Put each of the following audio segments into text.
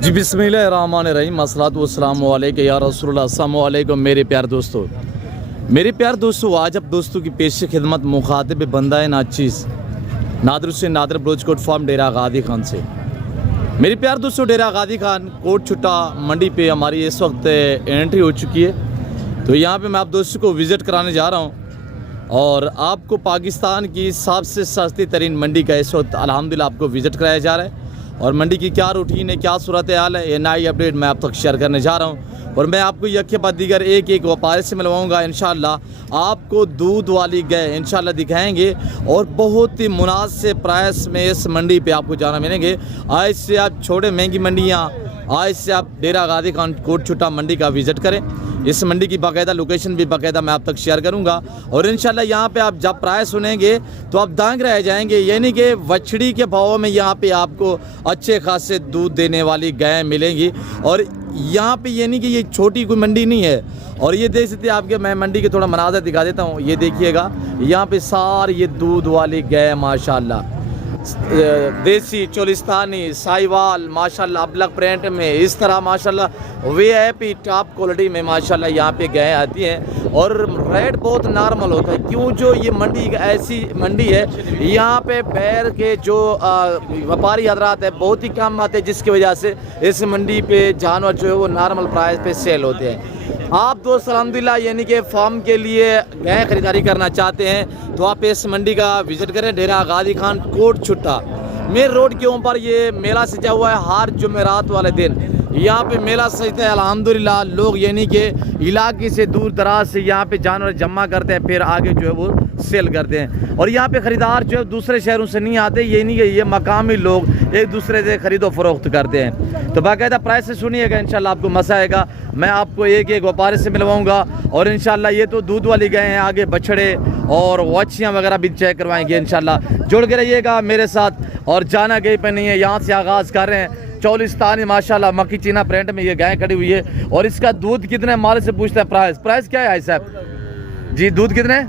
जी बिस्मिल्लाहिर्रहमानिर्रहीम अस्सलातु वस्सलामु अलैका या रसूलुल्लाह अस्सलामु अलैकुम मेरे प्यार दोस्तों आज अब दोस्तों की पेश खिदमत मुखातिब बंदा नाचीज़ नादर से नादर ब्रोचकोट फार्म डेरा गादी खान से। मेरे प्यार दोस्तों डेरा गादी खान कोट छुट्टा मंडी पे हमारी इस वक्त एंट्री हो चुकी है। तो यहाँ पे मैं आप दोस्तों को विज़िट कराने जा रहा हूँ और आपको पाकिस्तान की सबसे सस्ती तरीन मंडी का इस वक्त अल्हम्दुलिल्लाह आपको विज़िट कराया जा रहा है। और मंडी की क्या रूटीन है, क्या सूरत हाल है, ये नई अपडेट मैं आप तक शेयर करने जा रहा हूँ। और मैं आपको यके बाद दीगर एक एक व्यापारी से मिलवाऊँगा। इंशाल्लाह आपको दूध वाली गाय इंशाल्लाह दिखाएंगे और बहुत ही मुनासिब प्राइस में इस मंडी पे आपको जाना मिलेंगे। आज से आप छोटे महंगी मंडियाँ, आज से आप डेरा गादी खान कोट छुट्टा मंडी का विज़िट करें। इस मंडी की बाकायदा लोकेशन भी बाकायदा मैं आप तक शेयर करूंगा। और इंशाल्लाह यहाँ पे आप जब प्राइस सुनेंगे तो आप दंग रह जाएंगे, यानी कि वछड़ी के भाव में यहाँ पे आपको अच्छे खासे दूध देने वाली गाय मिलेंगी। और यहाँ पे यानी कि ये छोटी कोई मंडी नहीं है। और ये देख सकते हैं आपके, मैं मंडी के थोड़ा मनाज़र दिखा देता हूँ। ये देखिएगा यहाँ पे सारी ये दूध वाली गाय माशाल्लाह, देसी चोलिस्तानी साहिवाल माशाल्लाह अबलग प्रिंट में इस तरह माशाल्लाह वीआईपी टॉप क्वालिटी में माशाल्लाह यहाँ पे गायें आती हैं। और रेट बहुत नॉर्मल होता है, क्यों जो ये मंडी ऐसी मंडी है यहाँ पे बैर के जो व्यापारी हजरात है बहुत ही कम आते हैं, जिसकी वजह से इस मंडी पे जानवर जो है वो नॉर्मल प्राइस पे सेल होते हैं। आप दोस्त अल्हम्दुलिल्लाह यानी कि फार्म के लिए गाय खरीदारी करना चाहते हैं तो आप इस मंडी का विज़िट करें। डेरा गादी खान कोट छुट्टा मेन रोड के ऊपर ये मेला सजा हुआ है। हर जुमेरात वाले दिन यहाँ पे मेला सजता है अल्हम्दुलिल्लाह। लोग यानी कि इलाके से दूर दराज से यहाँ पे जानवर जमा करते हैं, फिर आगे जो है वो सेल करते हैं। और यहाँ पे ख़रीदार जो है दूसरे शहरों से नहीं आते, ये नहीं कि ये मकामी लोग एक दूसरे से ख़रीदो फरोख्त करते हैं। तो बाकायदा प्राइस से सुनिएगा, इंशाल्लाह आपको मज़ा आएगा। मैं आपको एक एक व्यापारी से मिलवाऊँगा और इंशाल्लाह ये तो दूध वाली गाय हैं, आगे बछड़े और वच्छियाँ वगैरह भी चेक करवाएंगे। इंशाल्लाह जुड़ के रहिएगा मेरे साथ। और जाना कहीं पे नहीं है, यहाँ से आगाज़ कर रहे हैं। चौलिस्तानी माशाल्लाह मक्की चीना प्रिंट में ये गाय खड़ी हुई है। और इसका दूध कितने माल से पूछते हैं प्राइस क्या है भाई साहब जी? दूध कितने?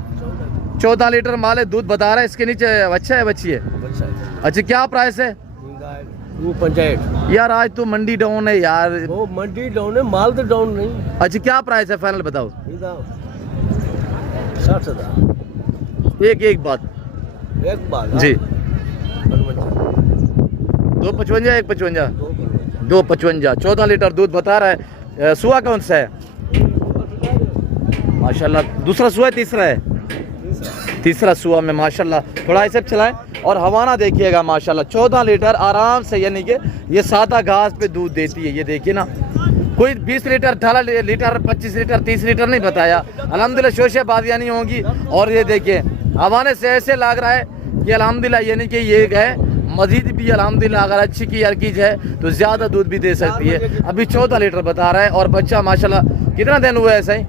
14 लीटर माल है, दूध बता रहा है। इसके नीचे अच्छा है बच्ची है? अच्छा क्या प्राइस है? यार आज तो मंडी डाउन है यार। वो मंडी डाउन है, माल तो डाउन नहीं। अच्छा क्या प्राइस है फाइनल बताओ? 60,000। एक बात जी। 255 155 255 14 लीटर दूध बता रहा है। सुआ कौन सा है माशाल्लाह? दूसरा सुआ है, तीसरा है? तीसरा सुआ में माशाल्लाह। थोड़ा ऐसे चलाएं और हवाना देखिएगा माशाल्लाह। 14 लीटर आराम से, यानी कि ये सादा घास पे दूध देती है। ये देखिए ना, कोई 20 लीटर 18 लीटर 25 लीटर 30 लीटर नहीं बताया। अल्हम्दुलिल्लाह शोशेबाजियाँ नहीं होंगी। और ये देखिए हवाने से ऐसे लग रहा है कि अल्हम्दुलिल्लाह यानी कि ये है मजीद भी अल्हम्दुलिल्लाह अगर अच्छी की अर्कीज है तो ज़्यादा दूध भी दे सकती है। अभी 14 लीटर बता रहा है। और बच्चा माशाल्लाह कितना दिन हुआ है ऐसा ही?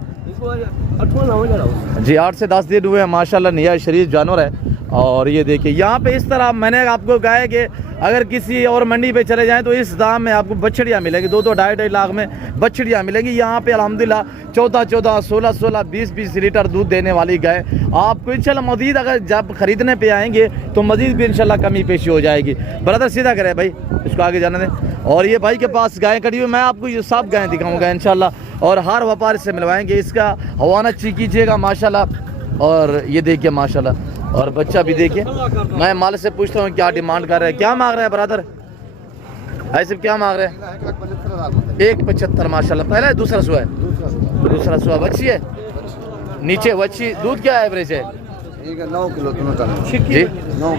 जी 8 से 10 दिन हुए हैं माशाल्लाह। नया शरीफ जानवर है। और ये देखिए यहाँ पे इस तरह मैंने आपको कहा है कि अगर किसी और मंडी पे चले जाएं तो इस दाम में आपको बछड़ियाँ मिलेंगी। 2-2 2.5 लाख में बछड़ियाँ मिलेंगी। यहाँ पे अल्हम्दुलिल्लाह 14-14 16-16 20-20 लीटर दूध देने वाली गाय आपको इंशाल्लाह मजीद अगर जब खरीदने पे आएंगे तो मजीद भी इंशाल्लाह कमी पेशी हो जाएगी। ब्रदर सीधा करे भाई, इसको आगे जाने दें। और ये भाई के पास गाय खड़ी हुई, मैं आपको ये सब गाय दिखाऊँगा इंशाल्लाह। और हर व्यापारी से मिलवाएंगे। इसका हवाना चेक कीजिएगा माशाल्लाह। और ये देखिए माशाल्लाह। और बच्चा भी देखिए। मैं माल से पूछता हूँ क्या डिमांड कर रहे हैं, क्या मांग रहे हैं ब्रदर? ऐसे क्या मांग रहे हैं? 175 माशाल्लाह। पहला है दूसरा सुआ है? दूसरा सुआ बच्ची है नीचे। बच्ची दूध क्या एवरेज है? 9 किलो जी 9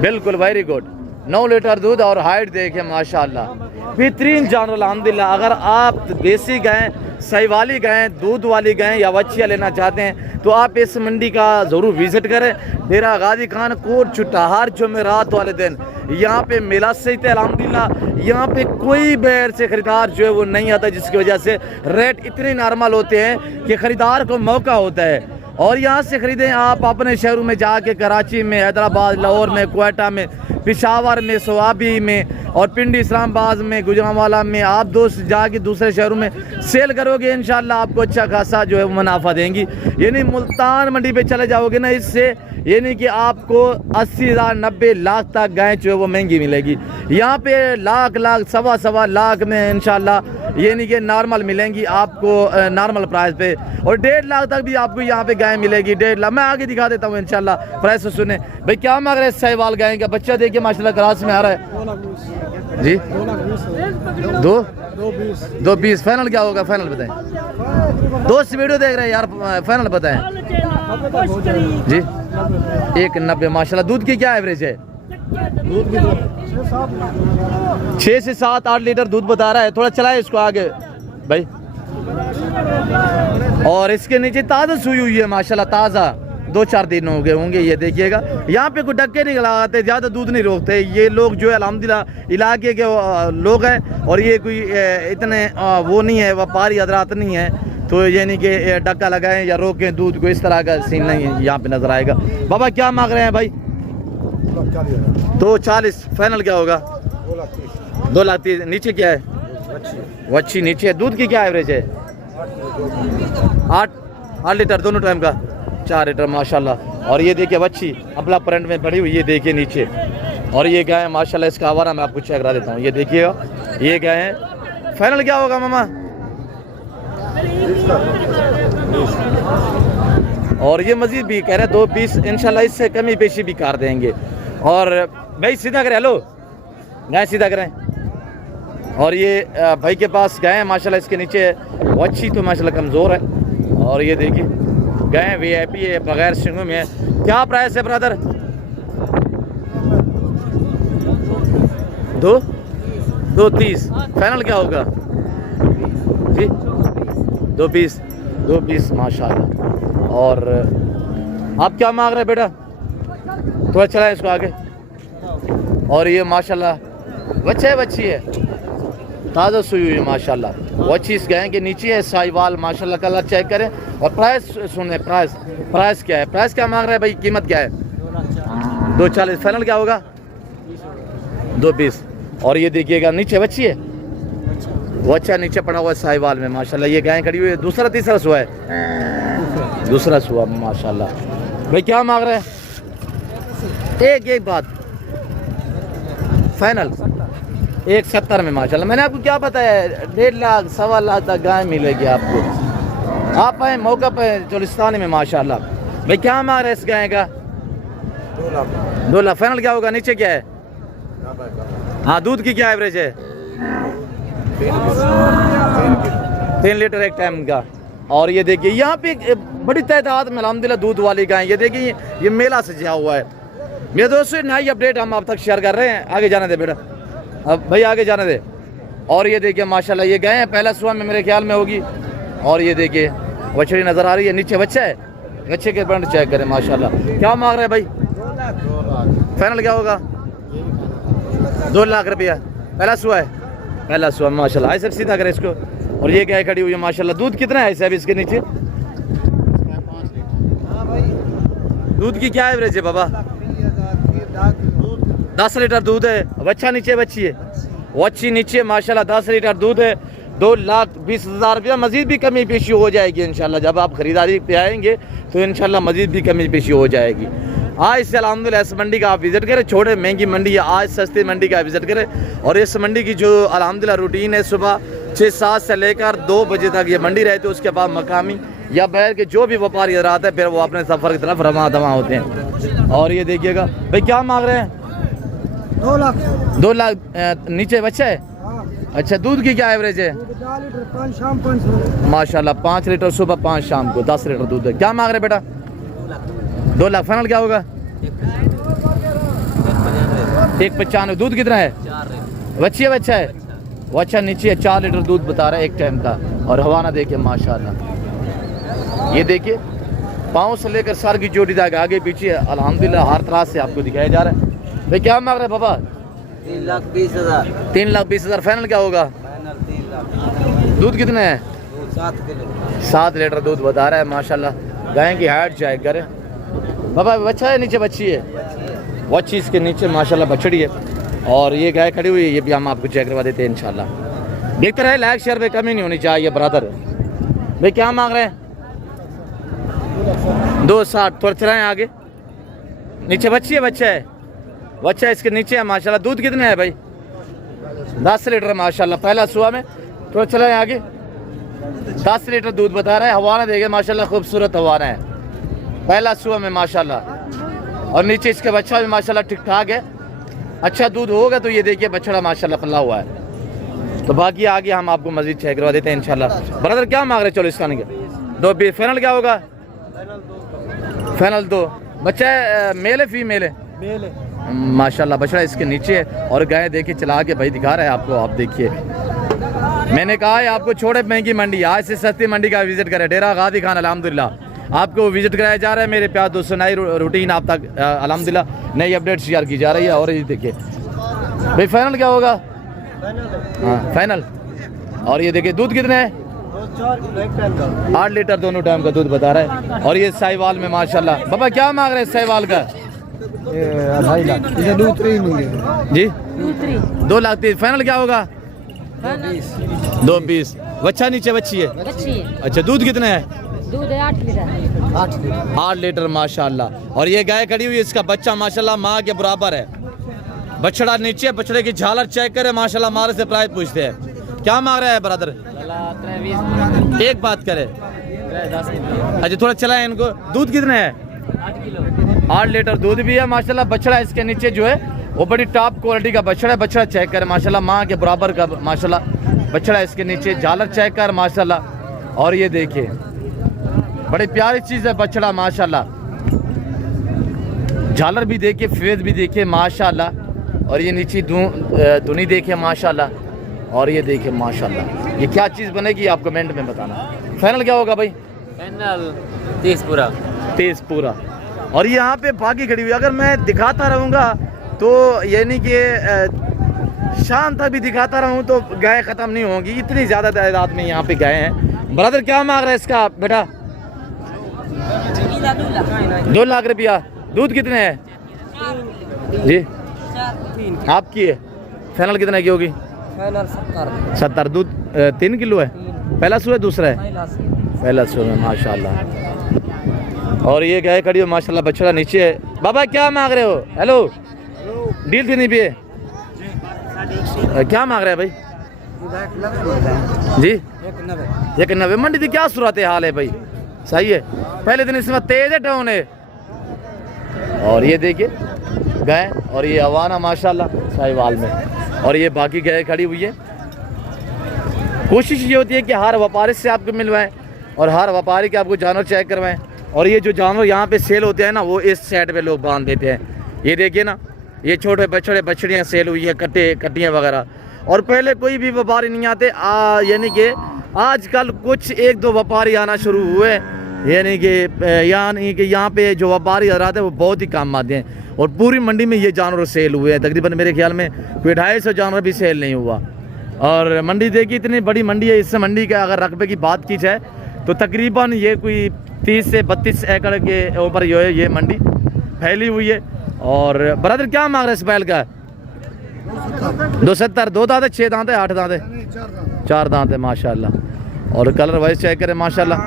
बिल्कुल वेरी गुड। 9 लीटर दूध। और हाइट देखे माशाल्लाह बेहतरीन जानवर अल्हम्दुलिल्लाह। अगर आप देसी गाय, सहीवाली गाय, दूध वाली गाय या वच्छियाँ लेना चाहते हैं तो आप इस मंडी का ज़रूर विज़िट करें। डेरा गादी खान कोट छुट्टा हर जुमेरात वाले दिन यहाँ पे मेला सजता है अल्हम्दुलिल्लाह। यहाँ पे कोई बैर से ख़रीदार जो है वो नहीं आता, जिसकी वजह से रेट इतने नॉर्मल होते हैं कि ख़रीदार को मौका होता है। और यहाँ से ख़रीदें आप अपने शहरों में जाके, कराची में, हैदराबाद, लाहौर में, क्वेटा में, पेशावर में, सोआबी में और पिंडी, इस्लामाबाद में, गुजरांवाला में आप दोस्त जाके दूसरे शहरों में सेल करोगे, इंशाल्लाह आपको अच्छा खासा जो है मुनाफा देंगी। यानी मुल्तान मंडी पे चले जाओगे ना, इससे यानी कि आपको 80,000 90 लाख तक गाय जो है वो महंगी मिलेगी। यहाँ पे लाख सवा लाख में इंशाल्लाह यानी कि नॉर्मल मिलेंगी आपको, नॉर्मल प्राइस पे, और 1.5 लाख तक भी आपको यहाँ पे गाय मिलेगी। 1.5 लाख मैं आगे दिखा देता हूँ इंशाल्लाह। प्राइस सुने भाई, क्या मांग रहे हैं साहिवाल गाय का? बच्चा देखिए माशाल्लाह क्रास में आ रहा है जी। 2.20 फाइनल क्या होगा? फाइनल बताएं। दोस्त वीडियो देख रहे हैं यार, फाइनल बताएं जी। 1.90 माशाल्लाह। दूध की क्या एवरेज है? 6 से 7 8 लीटर दूध बता रहा है। थोड़ा चलाए इसको आगे भाई। और इसके नीचे ताज़ा सुई हुई है माशाल्लाह, ताज़ा 2-4 दिन हो गए होंगे। ये देखिएगा, यहाँ पे कोई डक्के नहीं लगाते, ज़्यादा दूध नहीं रोकते ये लोग जो है अल्हम्दुलिल्लाह इलाके के लोग हैं। और ये कोई इतने वो नहीं है, व्यापारी हजरात नहीं है, तो यानी कि डक्का लगाएं या रोकें दूध को, इस तरह का सीन नहीं है यहाँ पे नजर आएगा। बाबा क्या मांग रहे हैं भाई? 2.40 फाइनल क्या होगा? 2.30। नीचे क्या है? वच्छी नीचे है। दूध की क्या एवरेज है? 8 लीटर दोनं टाइम का, 4 लीटर माशाल्लाह। और ये देखिए वच्छी अपना प्रिंट में पड़ी हुई, ये देखिए नीचे। और ये गाय माशाल्लाह, इसका आवारा मैं आपको चेक करा देता हूँ। ये देखिएगा, ये गाय है। फाइनल क्या होगा मामा? और ये मजीद भी कह रहे हैं 2.20 इंशाल्लाह, इससे कमी पेशी भी कर देंगे। और भाई सीधा करें, हेलो गाय सीधा करें। और ये भाई के पास गाय है माशाल्लाह, इसके नीचे अच्छी तो माशाल्लाह कमज़ोर है। और ये देखिए गाय VIP है, बगैर सिंगों में है। क्या प्राइस है ब्रदर? 2.30 फाइनल क्या होगा जी? 2.20 माशाल्लाह। और आप क्या मांग रहे हैं बेटा? थोड़ा चलाए इसको आगे। और ये माशाल्लाह बच्ची है, ताज़ा सुई हुई है माशाल्लाह। वच्छी इस गाय के नीचे है, साहिवाल माशाल्लाह। कलर चेक करें। और प्राइस सुने, प्राइस क्या है? प्राइस क्या मांग रहे हैं भाई? कीमत क्या है? 2.40 फाइनल क्या होगा? 2.20। और ये देखिएगा नीचे बच्ची है, बच्चा नीचे पड़ा हुआ है साहिवाल में माशाल्लाह। ये गाय खड़ी हुई है, दूसरा तीसरा सुआ है, दूसरा सुआ माशाल्लाह। भाई क्या मांग रहे हैं? एक बात फाइनल 1.70 में माशाल्लाह। मैंने आपको क्या बताया? 1.5 लाख सवा लाख तक गाय मिलेगी आपको। आप आए मौका पे चोलिस्तान में माशाल्लाह। भाई क्या मांग रहे हैं इस गाय का? 2 लाख फाइनल क्या होगा? नीचे क्या है? हाँ, दूध की क्या एवरेज है? 3 लीटर एक टाइम का। और ये देखिए यहाँ पे बड़ी तादाद में अल्हम्दुलिल्लाह दूध वाली गाय। ये देखिए ये मेला सजा हुआ है। मेरे दोस्तों नई अपडेट हम आप तक शेयर कर रहे हैं। आगे जाने दे बेटा, अब भाई आगे जाने दे। और ये देखिए माशाल्लाह ये गाय है, पहला सुबह में मेरे ख्याल में होगी। और ये देखिए बछड़ी नज़र आ रही है, नीचे बच्चा है, बच्चे के प्रिंट चेक करें माशाल्लाह। क्या मांग रहे हैं भाई? फाइनल क्या होगा? 2 लाख रुपया। पहला सुबह है, पहला सुबह माशाल्लाह। ऐसे सीधा करें इसको। और ये गाय खड़ी हुई है माशाल्लाह। दूध कितना है ऐसे अभी इसके नीचे? दूध की क्या एवरेज है बाबा? 10 लीटर दूध है। बच्चा नीचे बच्ची है, वच्छी नीचे माशाल्लाह 10 लीटर दूध है। 2,20,000 रुपया। मजीद भी कमी पेशी हो जाएगी इंशाल्लाह। जब आप खरीदारी पे आएंगे तो इंशाल्लाह मजीद भी कमी पेशी हो जाएगी। आज से अल्हम्दुलिल्लाह इस मंडी का आप विज़िट करें। छोटे महंगी मंडी है, आज सस्ती मंडी का विज़िट करें। और इस मंडी की जो अल्हम्दुलिल्लाह रूटीन है, सुबह 6-7 से लेकर 2 बजे तक ये मंडी रहती है। उसके बाद मकामी या बैर के जो भी व्यापारी रहते हैं फिर वो अपने सफ़र की तरफ रवा दवा होते हैं। और ये देखिएगा भाई क्या मांग रहे हैं? 2 लाख नीचे बच्चा है। अच्छा, दूध की क्या एवरेज है? 4 लीटर 5 शाम 5 माशाल्लाह 5 लीटर सुबह 5 शाम को 10 लीटर दूध है। क्या मांग रहे बेटा? 2 लाख फाइनल क्या होगा? 1.95। दूध कितना है? बच्ची है, बच्चा है, वो अच्छा नीचे है। 4 लीटर दूध बता रहा है एक टाइम का। और हवाना देखिए माशाल्लाह। ये देखिए पाँव से लेकर सर की चोटी तक आगे पीछे अल्हम्दुलिल्लाह हर तरह से आपको दिखाया जा रहा है। भाई क्या मांग रहे बाबा? 3,20,000। 3,20,000 फाइनल क्या होगा? 3 लाख। दूध कितने है? 7 किलो। 7 लीटर दूध बता रहा है माशाल्लाह। गाय की हाइट चेक करें बाबा, बच्चा है नीचे बच्ची है, बच्ची इसके नीचे माशाल्लाह बछड़ी है। और ये गाय खड़ी हुई है, ये भी हम आपको चेक करवा देते हैं इंशाल्लाह। देखते रहे, लाइक शेयर पे कमी नहीं होनी चाहिए ब्रदर। भाई क्या मांग रहे हैं? 260। थोड़ा चलाएं आगे, नीचे बच्ची है, बच्चा है, बच्चा इसके नीचे है माशाल्लाह। दूध कितने है भाई? 10 लीटर माशाल्लाह, पहला सुबह में। थोड़ा चलाएं आगे, 10 लीटर दूध बता रहा है। हवाना देखे माशाल्लाह, खूबसूरत हवाना है, पहला सुबह में माशाल्लाह। और नीचे इसके बच्चा भी माशाल्लाह ठीक ठाक है, अच्छा दूध होगा। तो ये देखिए बछड़ा माशाल्लाह पला हुआ है। तो बाकी आगे हम आपको मजीद चेक करवा देते हैं इंशाल्लाह। ब्रदर क्या मांग रहे? चलो इसका नहीं 2 फाइनल क्या होगा? फाइनल 2। बच्चा है मेल है फीमेल है? मेल है माशाल्लाह। बछड़ा इसके नीचे है और गाय देखिए चला के भाई दिखा रहा है आपको। आप देखिए, मैंने कहा है आपको छोड़े महंगी मंडी, आज से सस्ती मंडी का विजिट करें। डेरा गादी खान अल्हम्दुलिल्लाह आपको विजिट कराया जा रहा है मेरे प्यार दोस्तों। नई रूटीन आप तक अल्हम्दुलिल्लाह नई अपडेट शेयर की जा रही है। और ये देखिए भाई फाइनल क्या होगा? हाँ फाइनल। और ये देखिए दूध कितने है? 8 लीटर दोनों टाइम का दूध बता रहा है। और ये साहिवाल में माशाल्लाह। बाबा क्या मांग रहे हैं साहिवाल का? 2.5 लाख जी 2 लाख 30। फाइनल क्या होगा? 2.20। बच्चा नीचे बच्ची है? अच्छा दूध कितने है? दूध है 8 लीटर। 8 लीटर माशाल्लाह। और ये गाय खड़ी हुई है, इसका बच्चा माशाल्लाह माँ के बराबर है। बछड़ा नीचे, बछड़े की झालर चेक करे माशाल्लाह। मारे से प्राइस पूछते हैं क्या मांग रहा है ब्रदर? एक बात करे। अच्छा थोड़ा चलाए इनको। दूध कितने है? 8 लीटर दूध भी है माशाल्लाह। बछड़ा इसके नीचे जो है वो बड़ी टॉप क्वालिटी का बछड़ा है। बछड़ा चेक करे माशाल्लाह, माँ के बराबर का माशाल्लाह बछड़ा इसके नीचे। झालर चेक कर माशाल्लाह। और ये देखिए बड़ी प्यारी चीज़ है बछड़ा माशाल्लाह। झालर भी देखिए, फेद भी देखिए माशाल्लाह। और ये नीचे धुनी देखिए माशाल्लाह। और ये देखिए माशाल्लाह, ये क्या चीज़ बनेगी आप कमेंट में बताना। फाइनल क्या होगा भाई? फाइनल 30 पूरा। 30 पूरा। और यहाँ पे बाकी खड़ी हुई, अगर मैं दिखाता रहूँगा तो यानी कि शाम तक भी दिखाता रहूँ तो गाय ख़त्म नहीं होंगी, इतनी ज़्यादा तादाद में यहाँ पे गाय हैं। ब्रदर क्या मांग रहा है इसका बेटा? 2 लाख रुपया। दूध कितने है जी? आपकी है। फाइनल कितने की होगी? फाइनल 70। दूध 3 किलो है। पहला सू है दूसरा है? पहला सू है माशाल्लाह। और ये गाय खड़ी हो माशाल्लाह, बछड़ा नीचे है। बाबा क्या मांग रहे हो? हेलो डील थी नहीं भी है? क्या मांग रहे हैं भाई जी? 190। मंडी की क्या सूरत हाल है भाई? सही है, पहले दिन इसमें तेज है डाउन है। और ये देखिए गाय, और ये अवाना माशाल्लाह साहिवाल में। और ये बाकी गाय खड़ी हुई है। कोशिश ये होती है कि हर व्यापारी से आपको मिलवाएं और हर व्यापारी के आपको जानवर चेक करवाएं। और ये जो जानवर यहाँ पे सेल होते हैं ना, वो इस साइड पे लोग बांध देते हैं। ये देखिए ना, ये छोटे बछड़े बछड़ियाँ सेल हुई है, कट्टियाँ वगैरह। और पहले कोई भी व्यापारी नहीं आते, यानी कि आजकल कुछ 1-2 व्यापारी आना शुरू हुए, यानी कि यहाँ पे जो व्यापारी हजरात है वो बहुत ही काम आते हैं। और पूरी मंडी में ये जानवर सेल हुए हैं, तकरीबन मेरे ख्याल में कोई 250 जानवर भी सेल नहीं हुआ। और मंडी देखिए इतनी बड़ी मंडी है। इस मंडी के अगर रकबे की बात की जाए तो तकरीबन ये कोई 30 से 32 एकड़ के ऊपर जो है ये मंडी फैली हुई है। और ब्रदर क्या मांग रहे हैं इस बैल का? 270। 2 दांत है, 6 दांत है, 8 दांत है? 4 दांत है माशाल्लाह। और कलर वाइज चेक करें माशाल्लाह,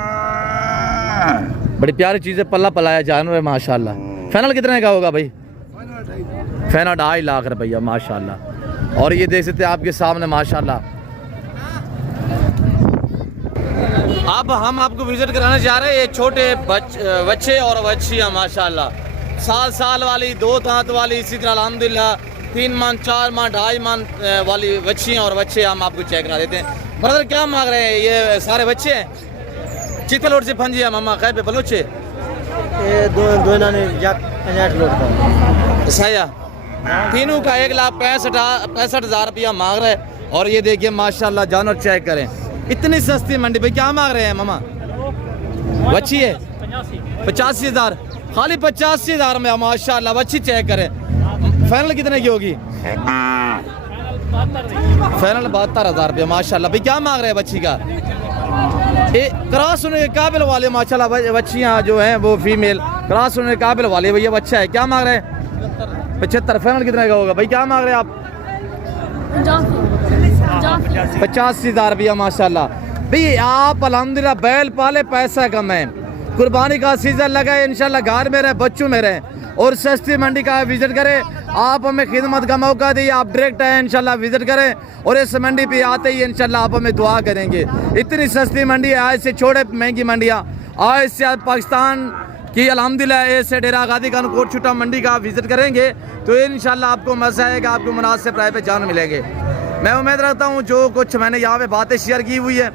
बड़ी प्यारी चीज़ है, पल्ला पलाया जानवर है माशाल्लाह। फाइनल कितने का होगा भाई? फाइनल 2.5 लाख रुपया माशाल्लाह। और ये देख सकते हैं आपके सामने माशाल्लाह। अब हम आपको विजिट कराने जा रहे हैं ये छोटे बच्चे और बच्चियाँ माशाल्लाह। साल वाली, 2 दांत वाली, इसी तरह अल्हम्दुलिल्लाह 3 मान, 4 मान, 2.5 मान वाली बच्चियाँ और बच्चे हम आपको चेक करा देते हैं। ब्रदर क्या मांग रहे हैं? ये सारे बच्चे हैं? चित्ते लोट से फंजिया मामा कै पे बलोचे? ये दो नाने जाक 50 लोट का सया तीनों का 1,65,000 रुपया मांग रहे हैं। और ये देखिए माशाल्लाह जानवर चेक करें, इतनी सस्ती मंडी पे क्या मांग रहे हैं मामा? बच्ची है 85,000, खाली 85,000 में माशाल्लाह। बच्ची चेक करें। फाइनल कितने की होगी? फाइनल 72,000 रुपया माशाल्लाह। भाई क्या मांग रहे हैं बच्ची का? क्रॉस होने के काबिल वाले माशाल्लाह बच्चियाँ जो हैं वो फीमेल क्रॉस होने के काबिल वाले भैया बच्चा है। क्या मांग रहे हैं? 75। फाइनल कितने का होगा भाई? क्या मांग रहे हैं आप? 85,000 रुपया माशाल्लाह। भाई आप अल्हम्दुलिल्लाह बैल पाले पैसा कमाएं, कुर्बानी का सीजन लगा है, इंशाल्लाह घर में रहे बच्चों में रहे और सस्ती मंडी का विजिट करें। आप हमें खिदमत का मौका दिए, आप डायरेक्ट आए इंशाल्लाह विजिट करें और इस मंडी पे आते ही इंशाल्लाह आप हमें दुआ करेंगे। इतनी सस्ती मंडी है, आज से छोड़े महंगी मंडियाँ, आज से पाकिस्तान की अल्हम्दुलिल्लाह ऐसे डेरा गादी खान कोट छुट्टा मंडी का आप विजिट करेंगे तो इंशाल्लाह आपको मज़ा आएगा, आपको मुनासिब प्राइस पे जान मिलेंगे। मैं उम्मीद रखता हूँ जो कुछ मैंने यहाँ पे बातें शेयर की हुई है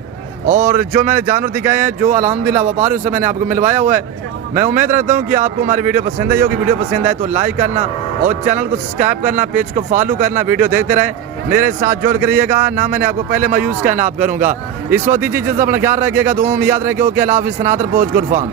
और जो मैंने जानवर दिखाए हैं, जो अल्हम्दुलिल्लाह व्यापारियों से मैंने आपको मिलवाया हुआ है, मैं उम्मीद रखता हूँ कि आपको हमारी वीडियो पसंद आई होगी। वीडियो पसंद आए तो लाइक करना और चैनल को सब्सक्राइब करना, पेज को फॉलो करना, वीडियो देखते रहें, मेरे साथ जोड़ करिएगा ना। मैंने आपको पहले मायूस का नाप करूँगा। इस वक्त दीजिए, अपना ख्याल रखिएगा, दुआ में याद रखिए। ओके, अल्लाह हाफ़िज़। नादर पोस्ट गुड फार्म।